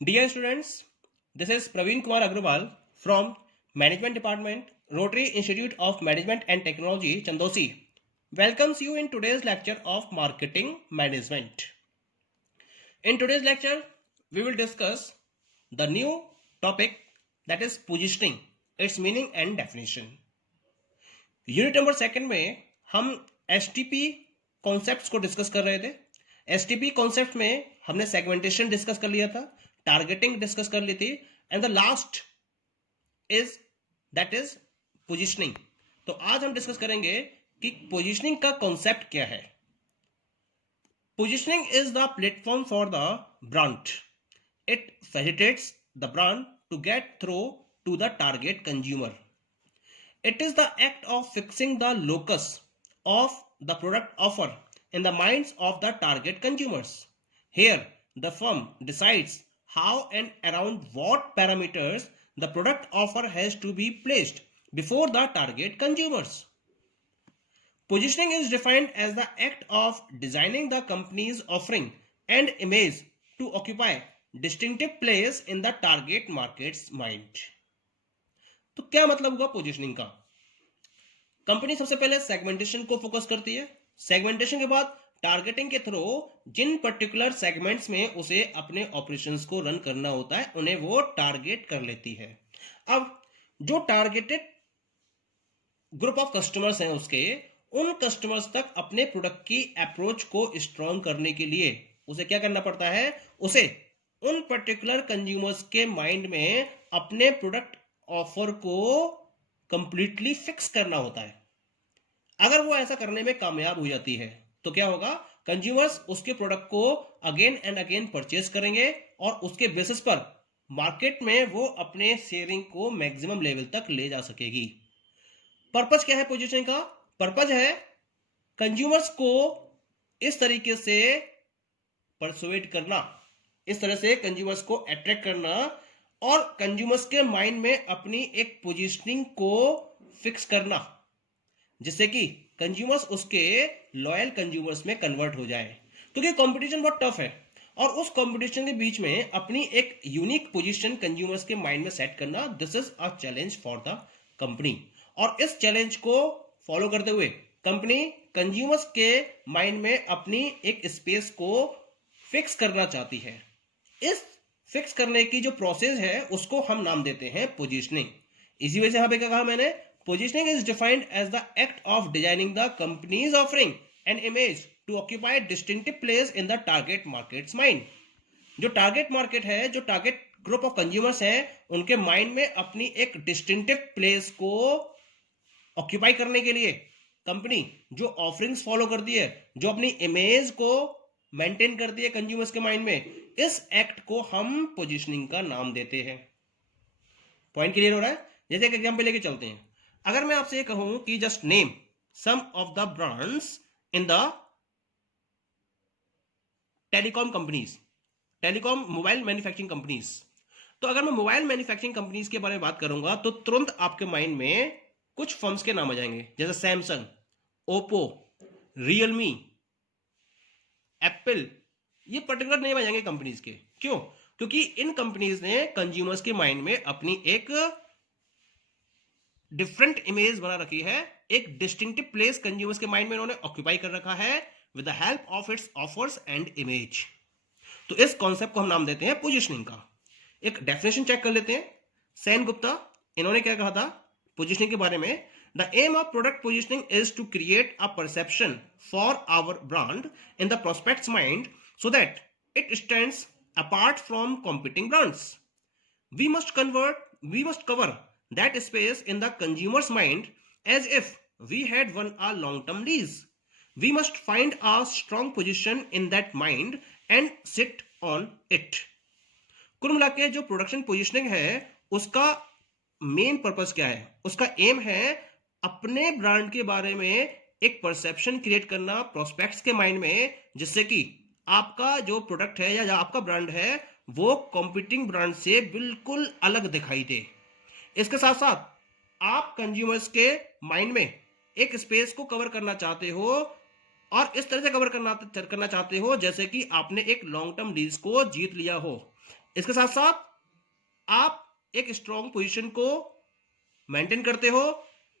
Dear students, this is Praveen Kumar Agrawal from Management Department, Rotary Institute of Management and Technology, Chandosi. Welcomes you in today's lecture of Marketing Management. In today's lecture, we will discuss the new topic that is positioning, its meaning and definition. Unit number second में हम STP concepts को discuss कर रहे थे। STP concept में हमने segmentation discuss कर लिया था, टारगेटिंग डिस्कस कर ली थी, and the last is that is positioning. तो आज हम डिस्कस करेंगे कि पोजीशनिंग का कॉन्सेप्ट क्या है। Positioning is the platform for the brand. It facilitates the brand to get through to the target consumer. It is the act of fixing the locus of the product offer in the minds of the target consumers. Here, the firm decides how and around what parameters the product offer has to be placed before the target consumers. Positioning is defined as the act of designing the company's offering and image to occupy distinctive place in the target market's mind. तो क्या मतलब हुआ positioning का। Company सबसे पहले segmentation को focus करती है। सेगमेंटेशन के बाद टारगेटिंग के थ्रू जिन पर्टिकुलर सेगमेंट्स में उसे अपने ऑपरेशंस को रन करना होता है उन्हें वो टारगेट कर लेती है। अब जो टारगेटेड ग्रुप ऑफ कस्टमर्स हैं उसके उन कस्टमर्स तक अपने प्रोडक्ट की अप्रोच को स्ट्रॉन्ग करने के लिए उसे क्या करना पड़ता है, उसे उन पर्टिकुलर कंज्यूमर्स के माइंड में अपने प्रोडक्ट ऑफर को कंप्लीटली फिक्स करना होता है। अगर वो ऐसा करने में कामयाब हो जाती है तो क्या होगा, कंज्यूमर्स उसके प्रोडक्ट को अगेन एंड अगेन परचेज करेंगे और उसके बेसिस पर मार्केट में वो अपने शेयरिंग को मैक्सिमम लेवल तक ले जा सकेगी। पर्पस क्या है पोजीशनिंग का? पर्पस है कंज्यूमर्स को इस तरीके से परसुएट करना, इस तरह से कंज्यूमर्स को अट्रैक्ट करना और कंज्यूमर्स के माइंड में अपनी एक पोजीशनिंग को फिक्स करना जिससे कि कंज्यूमर्स उसके लॉयल कंज्यूमर्स में कन्वर्ट हो जाए। क्योंकि कंपटीशन बहुत टफ है और उस कंपटीशन के बीच में अपनी एक यूनिक पोजीशन कंज्यूमर्स के माइंड में सेट करना, this is a challenge for the company. और इस चैलेंज को फॉलो करते हुए कंपनी कंज्यूमर्स के माइंड में अपनी एक स्पेस को फिक्स करना चाहती है। इस फिक्स करने की जो प्रोसेस है उसको हम नाम देते हैं पोजीशनिंग। इसी वजह से यहां पे क्या कहा मैंने, positioning is defined as the act of designing the company's offering and image to occupy distinctive place in the target market's mind. जो टारगेट मार्केट है, जो टारगेट ग्रुप ऑफ कंज्यूमर्स है, उनके माइंड में अपनी एक डिस्टिंक्टिव प्लेस को occupy करने के लिए कंपनी जो ऑफरिंग्स फॉलो करती है, जो अपनी इमेज को मेंटेन करती है कंज्यूमर्स के माइंड में, इस एक्ट को हम पोजीशनिंग का नाम देते हैं। पॉइंट क्लियर हो रहा है? जैसे एक एग्जांपल लेके चलते हैं। अगर मैं आपसे ये कहूं कि just name some of the brands in the telecom companies, telecom mobile manufacturing companies, तो अगर मैं मोबाइल मैन्युफैक्चरिंग कंपनीज के बारे में बात करूंगा तो तुरंत आपके माइंड में कुछ फर्म्स के नाम आ जाएंगे, जैसे सैमसंग, ओप्पो, रियलमी, एप्पल। ये पर्टिकुलर नेम आ जाएंगे कंपनीज के। क्यों? क्योंकि इन कंपनीज ने कंज्यूमर्स के माइंड में अपनी एक डिफरेंट इमेज बना रखी है, एक डिस्टिंक्टिव प्लेस कंज्यूमर्स के माइंड में इन्होंने ऑक्यूपाई कर रखा है with the help of its offers and image. तो इस कॉन्सेप्ट को हम नाम देते हैं पोजीशनिंग का। एक डेफिनेशन चेक कर लेते हैं। सेन गुप्ता, इन्होंने क्या कहा था पोजीशनिंग के बारे में? The aim of product positioning is to create a perception for our brand in the prospect's mind so that it stands apart from competing brands. We must cover that space in the consumer's mind as if we had won a long-term lease. We must find a strong position in that mind and sit on it. कुल मिला के जो production positioning है उसका main purpose क्या है? उसका M है अपने ब्रांड के बारे में एक परसेप्शन क्रिएट करना प्रोस्पेक्ट्स के माइंड में, जिससे कि आपका जो प्रोडक्ट है या आपका ब्रांड है वो कॉम्पिटिंग ब्रांड से बिल्कुल अलग दिखाई दे। इसके साथ साथ आप कंज्यूमर्स के माइंड में एक स्पेस को कवर करना चाहते हो और इस तरह से कवर करना चाहते हो जैसे कि आपने एक लॉन्ग टर्म लीज को जीत लिया हो। इसके साथ साथ आप एक स्ट्रॉन्ग पोजीशन को मेंटेन करते हो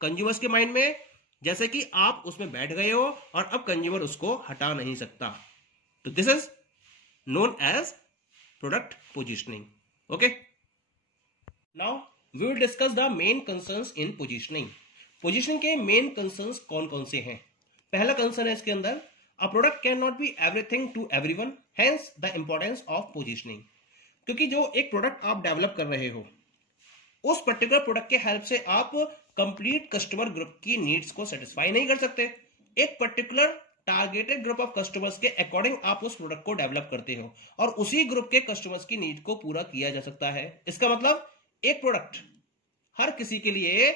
कंज्यूमर्स के माइंड में, जैसे कि आप उसमें बैठ गए हो और अब कंज्यूमर उसको हटा नहीं सकता। तो this is known as product positioning. Okay, now we will discuss the main concerns in positioning. Positioning के मेन कंसर्न्स कौन कौन से हैं? पहला कंसर्न है इसके अंदर, a product can not be everything to everyone, hence the importance of positioning. क्योंकि जो एक प्रोडक्ट आप डेवलप कर रहे हो, उस पर्टिकुलर प्रोडक्ट के हेल्प से आप कंप्लीट कस्टमर ग्रुप की नीड्स को सेटिस्फाई नहीं कर सकते। एक particular targeted group of customers के अकॉर्डिंग आप उस प्रोडक्ट को डेवलप करते हो और उसी ग्रुप के कस्टमर्स की नीड को पूरा किया जा सकता है। इसका मतलब एक प्रोडक्ट हर किसी के लिए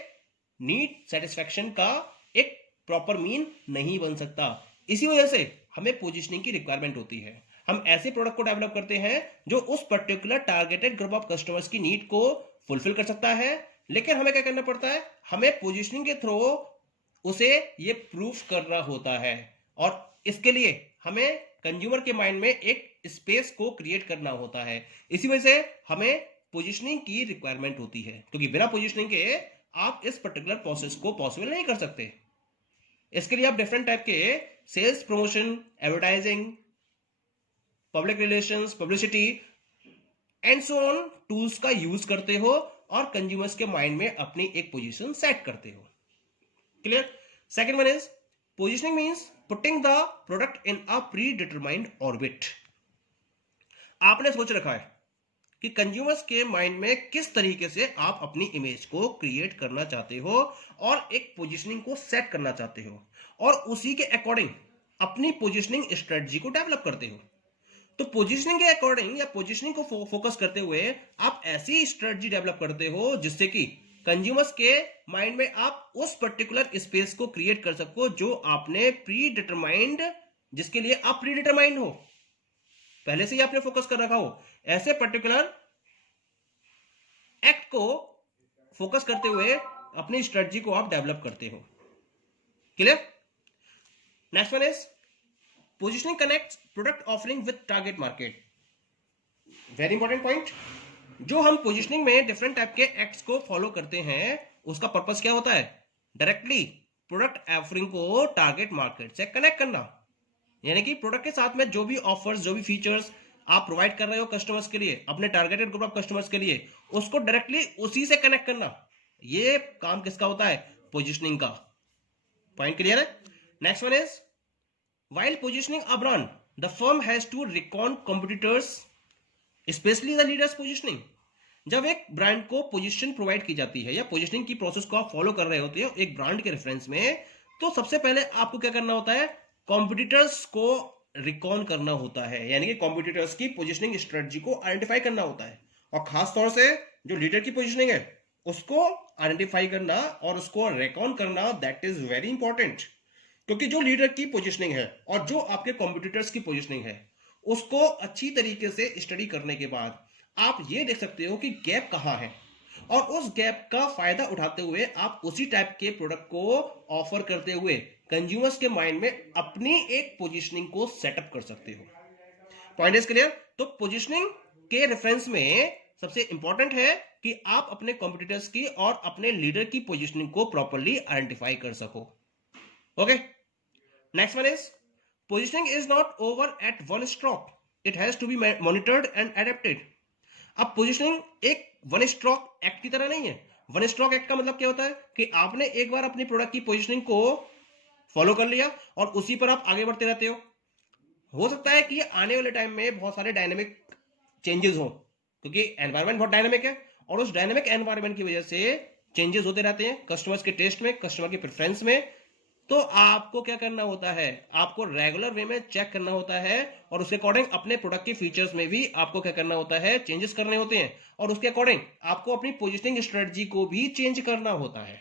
नीड सेटिस्फेक्शन का एक प्रॉपर मीन नहीं बन सकता। इसी वजह से हमें पोजीशनिंग की रिक्वायरमेंट होती है। हम ऐसे प्रोडक्ट को डेवलप करते हैं जो उस particular targeted group of customers की नीड को फुलफिल कर सकता है, लेकिन हमें क्या करना पड़ता है, हमें पोजीशनिंग के थ्रू उसे ये प्रूफ करना होता है और इसके लिए हमें कंज्यूमर के माइंड में एक स्पेस को क्रिएट करना होता है। इसी वजह से हमें पोजीशनिंग की रिक्वायरमेंट होती है, क्योंकि बिना पोजीशनिंग के आप इस पर्टिकुलर प्रोसेस को पॉसिबल नहीं कर सकते। इसके लिए आप डिफरेंट टाइप के sales, promotion, advertising, public relations, publicity and so on tools का यूज करते हो और कंज्यूमर्स के माइंड में अपनी एक पोजीशन सेट करते हो। Clear? Second one is positioning means putting the product in a pre determined orbit. आपने सोच रखा है कि कंज्यूमर्स के माइंड में किस तरीके से आप अपनी इमेज को क्रिएट करना चाहते हो और एक पोजीशनिंग को सेट करना चाहते हो और उसी के अकॉर्डिंग अपनी पोजीशनिंग स्ट्रेटजी को डेवलप करते हो। तो पोजीशनिंग के अकॉर्डिंग या पोजीशनिंग को फोकस करते हुए आप ऐसी स्ट्रेटजी डेवलप करते हो जिससे कि कंज्यूमर्स के माइंड में आप उस पर्टिकुलर स्पेस को क्रिएट कर सको जो आपने प्री डिटरमाइंड, जिसके लिए आप प्री डिटरमाइंड हो, पहले से ही आपने फोकस कर रखा हो। ऐसे पर्टिकुलर एक्ट को फोकस करते हुए अपनी स्ट्रेटजी को आप डेवलप करते हो। Clear? Next one is positioning connects product offering with target market. Very important point. जो हम पोजीशनिंग में डिफरेंट टाइप के एक्ट्स को फॉलो करते हैं, उसका पर्पस क्या होता है? डायरेक्टली प्रोडक्ट ऑफरिंग को टारगेट मार्केट से कनेक्ट करना, यानी कि प्रोडक्ट के साथ में जो भी ऑफर्स, जो भी फीचर्स आप प्रोवाइड कर रहे हो कस्टमर्स के लिए, अपने टारगेटेड ग्रुप ऑफ कस्टमर्स के लिए, उसको डायरेक्टली उसी से कनेक्ट करना। ये काम किसका होता है? पोजीशनिंग का। पॉइंट क्लियर है? Next one is while positioning a brand, the firm has to recon competitors, especially the leaders positioning। जब एक ब्रांड को पोजीशन प्रोवाइड की जाती है या पोजीशनिंग की प्रोसेस को आप फॉलो कर रहे होते हो एक ब्रांड के रेफरेंस में, तो सबसे पहले आपको क्या करना होता है? कॉम्पिटिटर्स को रिकॉन करना होता है, यानी कि कॉम्पिटिटर्स की पोजीशनिंग स्ट्रेटजी को आइडेंटिफाई करना होता है और खास तौर से जो लीडर की पोजीशनिंग है उसको आइडेंटिफाई करना और उसको रिकॉन करना, दैट इज वेरी इंपॉर्टेंट। क्योंकि जो लीडर की पोजीशनिंग है और जो आपके कॉम्पिटिटर्स की पोजीशनिंग है उसको अच्छी तरीके से स्टडी करने के बाद आप ये देख सकते हो कि गैप कहां है और उस गैप का फायदा उठाते हुए आप उसी टाइप के प्रोडक्ट को ऑफर करते हुए कंज्यूमर्स के माइंड में अपनी एक पोजीशनिंग को सेटअप कर सकते हो। Point is clear? तो पोजीशनिंग के रेफरेंस में सबसे इंपॉर्टेंट है कि आप अपने कॉम्पिटिटर्स की और अपने लीडर की पोजीशनिंग को प्रॉपर्ली आइडेंटिफाई कर सको। Okay, next one is positioning is not over at one stroke, it has to be monitored and adapted। अब पोजीशनिंग एक वन स्ट्रोक एक्ट की तरह नहीं है। वन स्ट्रोक एक्ट का मतलब क्या होता है कि आपने एक बार अपनी प्रोडक्ट की पोजीशनिंग को फॉलो कर लिया और उसी पर आप आगे बढ़ते रहते हो सकता है कि आने वाले टाइम में बहुत सारे डायनेमिक चेंजेस हो, क्योंकि एनवायरमेंट बहुत डायनेमिक है और उस डायनेमिक एनवायरमेंट की वजह से चेंजेस होते रहते हैं कस्टमर्स के टेस्ट में, कस्टमर के प्रेफरेंस में। तो आपको क्या करना होता है? आपको रेगुलर वे में चेक करना होता है और उसके अकॉर्डिंग अपने प्रोडक्ट के फीचर्स में भी आपको क्या करना होता है? चेंजेस करने होते हैं और उसके अकॉर्डिंग आपको अपनी पोजीशनिंग स्ट्रेटजी को भी चेंज करना होता है।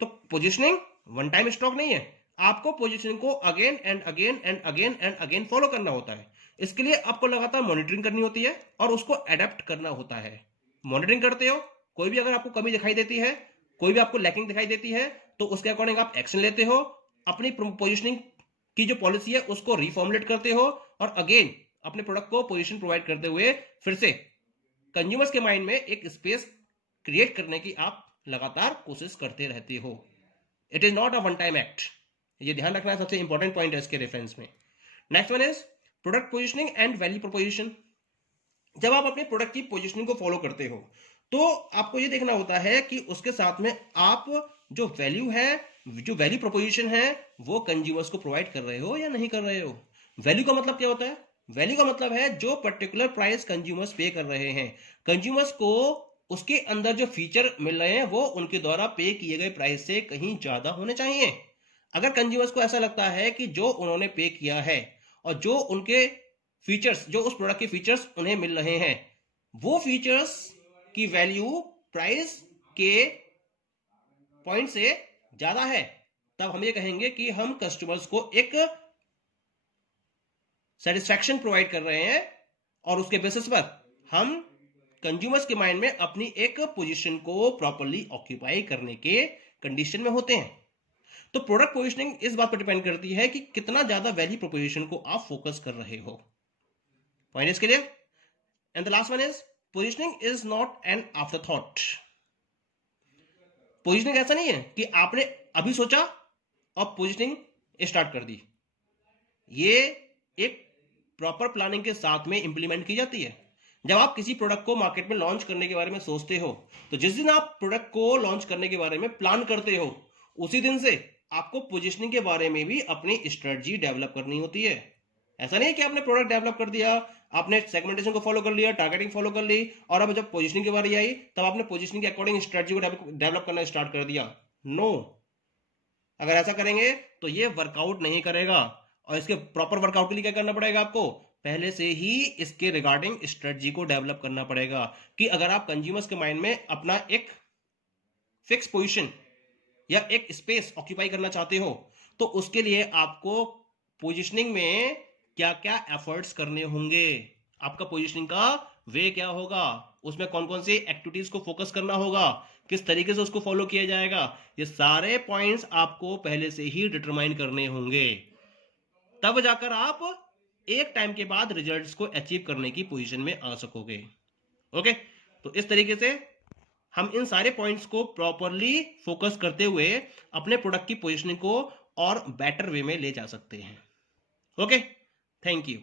तो पोजीशनिंग वन टाइम स्ट्रोक नहीं है, आपको पोजीशनिंग को again and again and again and again follow करना होता है। इसके लिए आपको लगातार मॉनिटरिंग करनी होती है और उसको अडेप्ट करना होता है। मॉनिटरिंग करते हो, कोई भी अगर आपको कमी दिखाई देती है, कोई भी आपको लैकिंग दिखाई देती है, तो उसके अकॉर्डिंग आप एक्शन लेते हो, अपनी पोजीशनिंग की जो पॉलिसी है उसको रिफॉर्मुलेट करते हो और अगेन अपने प्रोडक्ट को पोजीशन प्रोवाइड करते हुए फिर से कंज्यूमर्स के माइंड में एक स्पेस क्रिएट करने की आप लगातार कोशिश करते रहते हो। It is not a one time act. ये ध्यान रखना है, सबसे इंपॉर्टेंट पॉइंट है इसके रेफरेंस में। Next one is product positioning and value proposition. जब आप अपने प्रोडक्ट की पोजिशनिंग को फॉलो करते हो तो आपको ये देखना होता है कि उसके साथ में आप जो वैल्यू है, जो वैल्यू प्रोपोजिशन है, वो कंज्यूमर्स को प्रोवाइड कर रहे हो या नहीं कर रहे हो। वैल्यू का मतलब क्या होता है? वैल्यू का मतलब है जो पर्टिकुलर प्राइस कंज्यूमर्स पे कर रहे हैं, कंज्यूमर्स को उसके अंदर जो फीचर मिल रहे हैं वो उनके द्वारा पे किए गए प्राइस से कहीं ज्यादा होने चाहिए। अगर कंज्यूमर्स को ऐसा लगता है कि जो उन्होंने पे किया है और जो उनके फीचर्स, जो उस प्रोडक्ट के फीचर्स उन्हें मिल रहे हैं, वो फीचर्स की वैल्यू प्राइस के पॉइंट से ज्यादा है, तब हम ये कहेंगे कि हम कस्टमर्स को एक सेटिस्फैक्शन प्रोवाइड कर रहे हैं और उसके बेसिस पर हम कंज्यूमर्स के माइंड में अपनी एक पोजीशन को प्रॉपर्ली ऑक्यूपाई करने के कंडीशन में होते हैं। तो प्रोडक्ट पोजीशनिंग इस बात पर डिपेंड करती है कि कितना ज्यादा वैल्यू प्रोपोजिशन को आप फोकस कर रहे हो। Point is clear? And the last one is positioning is not an after thought. Positioning ऐसा नहीं है कि आपने अभी सोचा और पोजीशनिंग स्टार्ट कर दी। ये एक प्रॉपर प्लानिंग के साथ में इंप्लीमेंट की जाती है। जब आप किसी प्रोडक्ट को मार्केट में लॉन्च करने के बारे में सोचते हो तो जिस दिन आप प्रोडक्ट को लॉन्च करने के बारे में प्लान करते हो उसी दिन से आपको पोजीशनिंग के बारे में भी अपनी स्ट्रेटजी डेवलप करनी होती है। ऐसा नहीं है कि आपने प्रोडक्ट डेवलप कर दिया, आपने सेगमेंटेशन को फॉलो कर लिया, टारगेटिंग फॉलो कर ली और अब जब पोजीशनिंग की बारी आई तब आपने पोजीशनिंग के अकॉर्डिंग स्ट्रेटजी को डेवलप करना स्टार्ट कर दिया। नो, अगर ऐसा करेंगे तो ये वर्कआउट नहीं करेगा और इसके प्रॉपर वर्कआउट के लिए क्या करना पड़ेगा? आपको पहले से ही इसके रिगार्डिंग स्ट्रेटजी को डेवलप करना पड़ेगा कि अगर आप कंज्यूमर्स के माइंड में अपना एक फिक्स पोजीशन या एक स्पेस ऑक्यूपाई करना चाहते हो तो उसके लिए आपको पोजीशनिंग में क्या क्या एफर्ट्स करने होंगे, आपका पोजीशनिंग का वे क्या होगा, उसमें कौन कौन सी एक्टिविटीज को फोकस करना होगा, किस तरीके से उसको फॉलो किया जाएगा, ये सारे पॉइंट्स आपको पहले से ही डिटरमाइन करने होंगे। तब जाकर आप एक टाइम के बाद रिजल्ट्स को अचीव करने की पोजीशन में आ सकोगे। ओके, तो इस तरीके से हम इन सारे पॉइंट्स को प्रॉपरली फोकस करते हुए अपने प्रोडक्ट की पोजीशनिंग को और बेटर वे में ले जा सकते हैं। Okay, thank you.